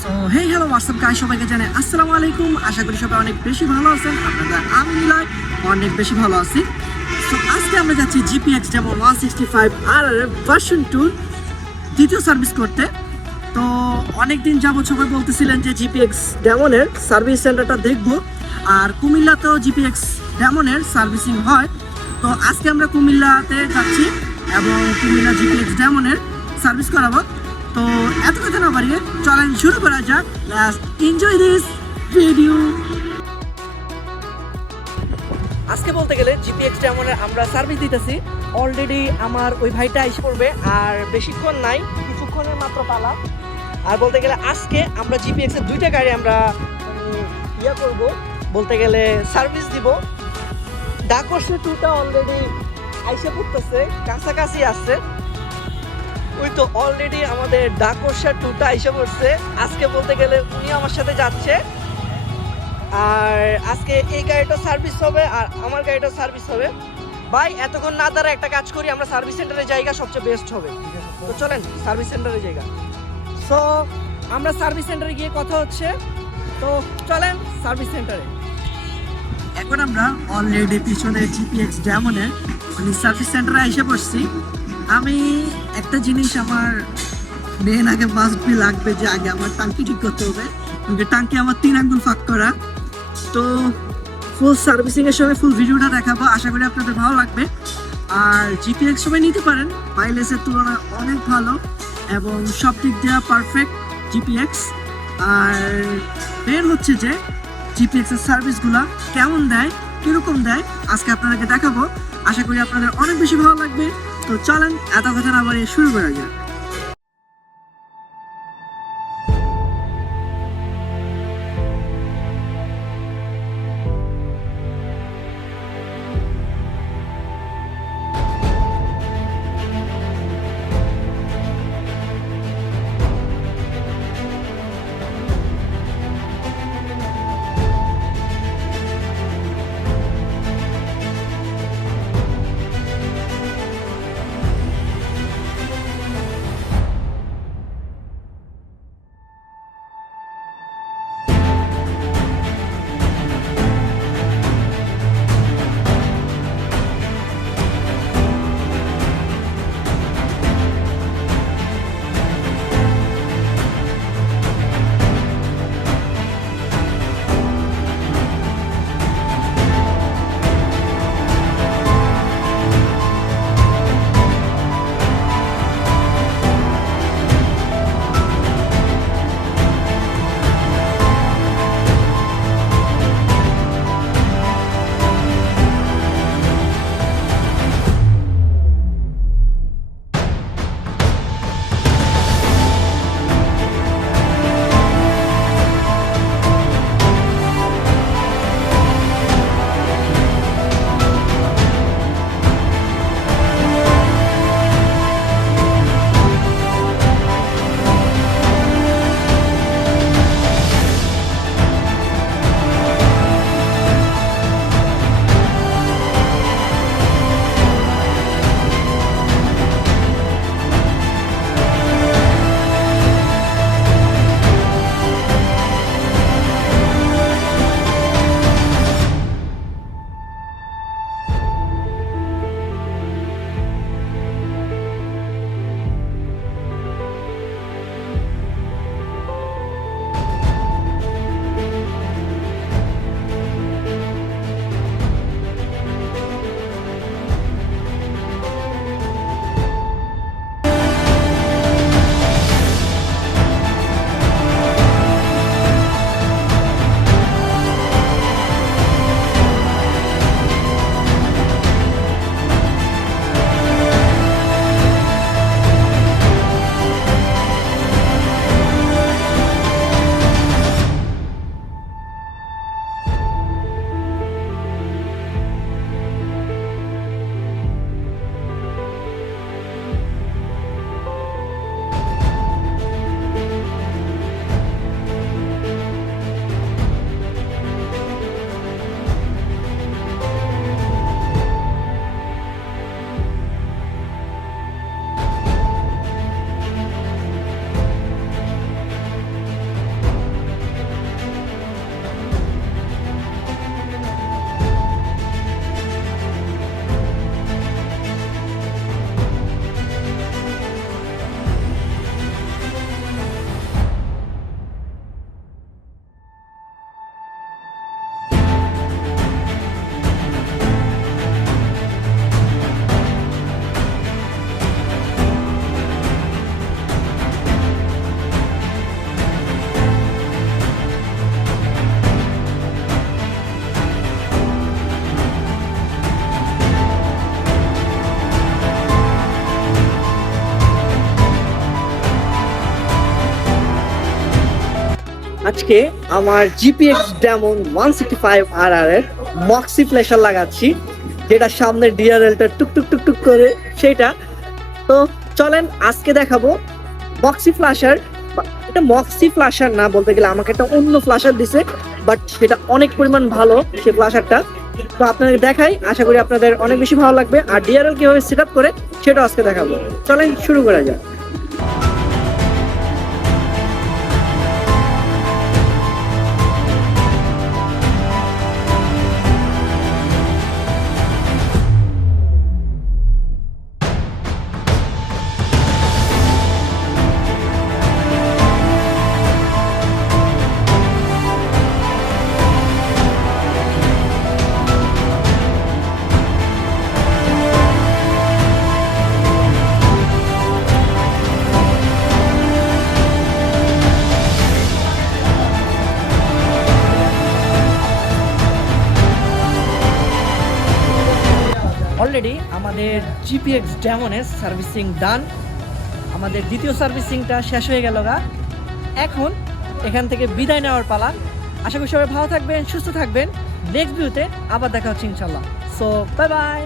So hey hello WhatsApp guys, সবাইকে জানাই আসসালামু আলাইকুম। আশা করি সবাই অনেক বেশি ভালো আছেন। আপনাদের আমি মিলাই অনেক বেশি ভালো আছি। সো আজকে আমরা যাচ্ছি জিপিএক্স ডেমন 165 আর ভার্সন 2 দ্বিতীয় সার্ভিস করতে। তো অনেক দিন যাবত সবাই বলতেছিলেন যে জিপিএক্স ডেমনের সার্ভিস সেন্টারটা দেখবো, আর কুমিল্লাতেও জিপিএক্স ডেমনের সার্ভিসিং হয়। তো আজকে আমরা কুমিল্লাতে যাচ্ছি এবং কুমিল্লা জিপিএক্স ডেমনের সার্ভিস করাবো। তো এত কথা না বাড়িয়ে চলেন শুরু করা যাক। Let's enjoy this video. আজকে বলতে গেলে জিপিএক্স ডেমনের আমরা সার্ভিস দিতেছি। অলরেডি আমার ওই ভাইটা এসে পড়বে, আর বেশিক্ষণ নাই, কিছুক্ষণের মাত্র পালা। আর বলতে গেলে আজকে আমরা জিপিএক্স এর দুইটা গাড়ি আমরা করব, বলতে গেলে সার্ভিস দিব। ডাকর্ষে 2টা অলরেডি আইসে পড়তেছে, কাছাকাছি আসছে। ওই তো অলরেডি আমাদের ডাকর্ষা 2টা আইসে পড়ছে। আজকে বলতে গেলে উনি আমার সাথে যাচ্ছে, আর আজকে এই গাড়িটা সার্ভিস হবে আর আমার গাড়িটা সার্ভিস হবে। ভাই এতক্ষণ না দ্বারা একটা কাজ করি, আমরা সার্ভিস সেন্টারে জায়গা সবচেয়ে বেস্ট হবে। তো চলেন সার্ভিস সেন্টারে জায়গা। সো আমরা সার্ভিস সেন্টারে গিয়ে কথা হচ্ছে, তো চলেন সার্ভিস সেন্টারে। এখন আমরা অলরেডি পিছনে জিপিএক্স ডেমনের সার্ভিস সেন্টারে এসে পড়ছি। আমি একটা জিনিস আমার মেন আগে মাস্ট বি লাগবে, যে আগে আমার টাঙ্কি ঠিক করতে হবে। টাঙ্কি আমার 3 আঙ্গুল ফাঁক করা। তো ফুল সার্ভিসিং এর সময় ফুল ভিডিওটা দেখাবো, আশা করি আপনাদের ভালো লাগবে। আর জিপিএক্স সবাই নিতে পারেন, মাইলেজের তুলনায় অনেক ভালো এবং সব দিক দেওয়া পারফেক্ট জিপিএক্স। আর মেন হচ্ছে যে জিপিএক্স এর সার্ভিসগুলো কেমন দেয়, কিরকম দেয়, আজকে আপনাদেরকে দেখাবো। আশা করি আপনাদের অনেক বেশি ভালো লাগবে। তো চলেন এত কথা না বাড়িয়ে শুরু করা যাক। আজকে আমার জিপিএক্স ডেমন 165 RR এর মক্সি ফ্ল্যাশার লাগাচ্ছি, যেটা সামনে ডিআরএলটা টুক টুক টুক টুক করে সেটা। তো চলেন আজকে দেখাবো মক্সি ফ্ল্যাশার। এটা মক্সি ফ্ল্যাশার না, বলতে গেলে আমাকে একটা অন্য ফ্ল্যাশার দিছে, বাট সেটা অনেক পরিমাণ ভালো সেই ফ্ল্যাশারটা। তো আপনাদের দেখাই, আশা করি আপনাদের অনেক বেশি ভালো লাগবে। আর ডিআরএল কিভাবে সেট আপ করে সেটা আজকে দেখাবো। চলেন শুরু করা যাক। অলরেডি আমাদের জিপিএক্স ডেমনের সার্ভিসিং ডান। আমাদের দ্বিতীয় সার্ভিসিংটা শেষ হয়ে গেল গা। এখন এখান থেকে বিদায় নেওয়ার পালা। আশা করি সবাই ভালো থাকবেন, সুস্থ থাকবেন। নেক্সট ভিডিওতে আবার দেখা হচ্ছে ইনশাল্লাহ। So bye bye.